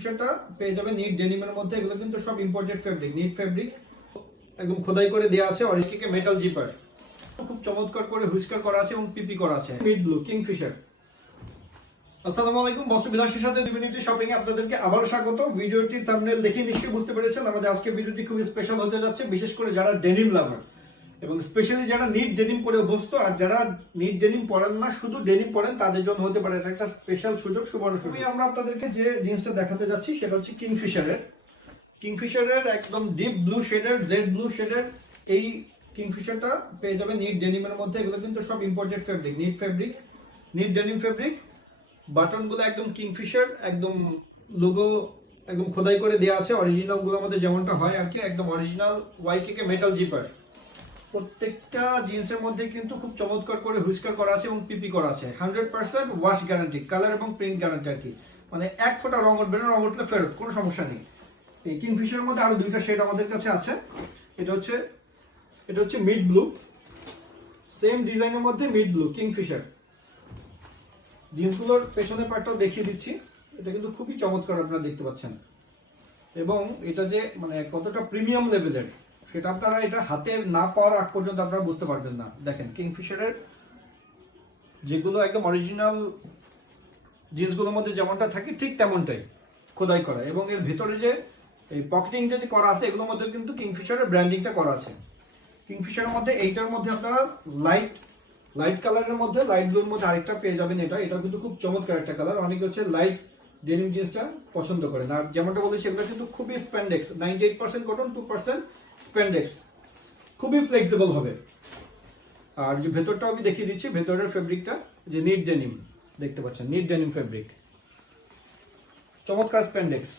কিংফিশারটা পেয়ে যাবে নিট ডেনিমের মধ্যে। এগুলো কিন্তু সব ইম্পোর্টেড ফেব্রিক, নিট ফেব্রিক, একদম খোদাই করে দেওয়া আছে। অরিজিকে মেটাল জিপার, খুব চমৎকার করে হুইস্কার করা আছে এবং পিপি করা আছে। Mid blue Kingfisher. আসসালামু আলাইকুম, বস্ত্র বিলাসের সাথে 2 মিনিটের শপিং এ আপনাদেরকে আবারও স্বাগত। ভিডিওটির থাম্বনেল দেখে নিশ্চয়ই বুঝতে পেরেছেন আমাদের আজকের ভিডিওটি খুব স্পেশাল হতে যাচ্ছে, বিশেষ করে যারা ডেনিম লাভার এবং স্পেশালি যারা নিট ডেনিম পরে অভ্যস্ত, আর যারা নিট ডেনিম পরেন না, শুধু ডেনিম পরেন, তাদের জন্য হতে পারে এটা একটা স্পেশাল সুযোগ, সুবর্ণ সুযোগ। আমরা আপনাদেরকে যে জিনিসটা দেখাতে যাচ্ছি সেটা হচ্ছে কিংফিশারের একদম ডিপ ব্লু শেডের, জেড ব্লু শেডের এই কিংফিশারটা পেয়ে যাবে নিট ডেনিমের মধ্যে। এগুলো কিন্তু সব imported fabric, knit denim fabric. বাটনগুলো একদম কিংফিশার, একদম লোগো একদম খোদাই করে দেওয়া আছে অরিজিনালগুলোর মধ্যে যেমনটা হয় আর কি, একদম অরিজিনাল ওয়াইকে মেটাল জিপার। প্রত্যেকটা জিন্সের মধ্যে কিন্তু খুব চমৎকার করে হুইস্কার করা আছে এবং পিপি করা আছে। 100% ওয়াশ গ্যারান্টি, কালার এবং প্রিন্ট গ্যারান্টি আর কি। মানে এক ফোঁটা রং উঠবে না, রং উঠলে ফেরত, কোনো সমস্যা নেই। এই কিংফিশারের মধ্যে আরো দুইটা শেড আমাদের কাছে আছে। এটা হচ্ছে মিড ব্লু, সেম ডিজাইনের মধ্যে মিড ব্লু কিংফিশার। জিন্সগুলোর পেছনের পার্টটাও দেখিয়ে দিচ্ছি। এটা কিন্তু খুবই চমৎকার, আপনারা দেখতে পাচ্ছেন। এবং এটা যে মানে কতটা প্রিমিয়াম লেভেলের সেটা আপনারা এটা হাতে না পাওয়ার আগ পর্যন্ত আপনারা বুঝতে পারবেন না। দেখেন কিংফিশারের যেগুলো একদম অরিজিনাল জিন্সগুলোর মধ্যে যেমনটা থাকে ঠিক তেমনটাই খোদাই করা, এবং এর ভিতরে যে এই পকেটিং যেটি করা আছে এগুলোর মধ্যে কিন্তু কিংফিশারের ব্র্যান্ডিংটা করা আছে। কিংফিশারের মধ্যে এইটার মধ্যে আপনারা লাইট কালারের মধ্যে, লাইট ব্লুর মধ্যে আরেকটা পেয়ে যাবেন। এটাও কিন্তু খুব চমৎকার একটা কালার। অনেকে হচ্ছে লাইট ডেনিম জিন্সটা পছন্দ করেন, আর যেমনটা বলেছি এগুলো কিন্তু খুবই স্প্যান্ডেক্স, 98% কটন, 2% স্প্যান্ডেক্স, খুবই ফ্লেক্সিবল হবে। আর যে ভেতরটাও আমি দেখিয়ে দিচ্ছি, ভেতরের ফেব্রিকটা যে নিট ডেনিম দেখতে পাচ্ছেন, নিট ডেনিম ফেব্রিক, চমৎকার স্প্যান্ডেক্স।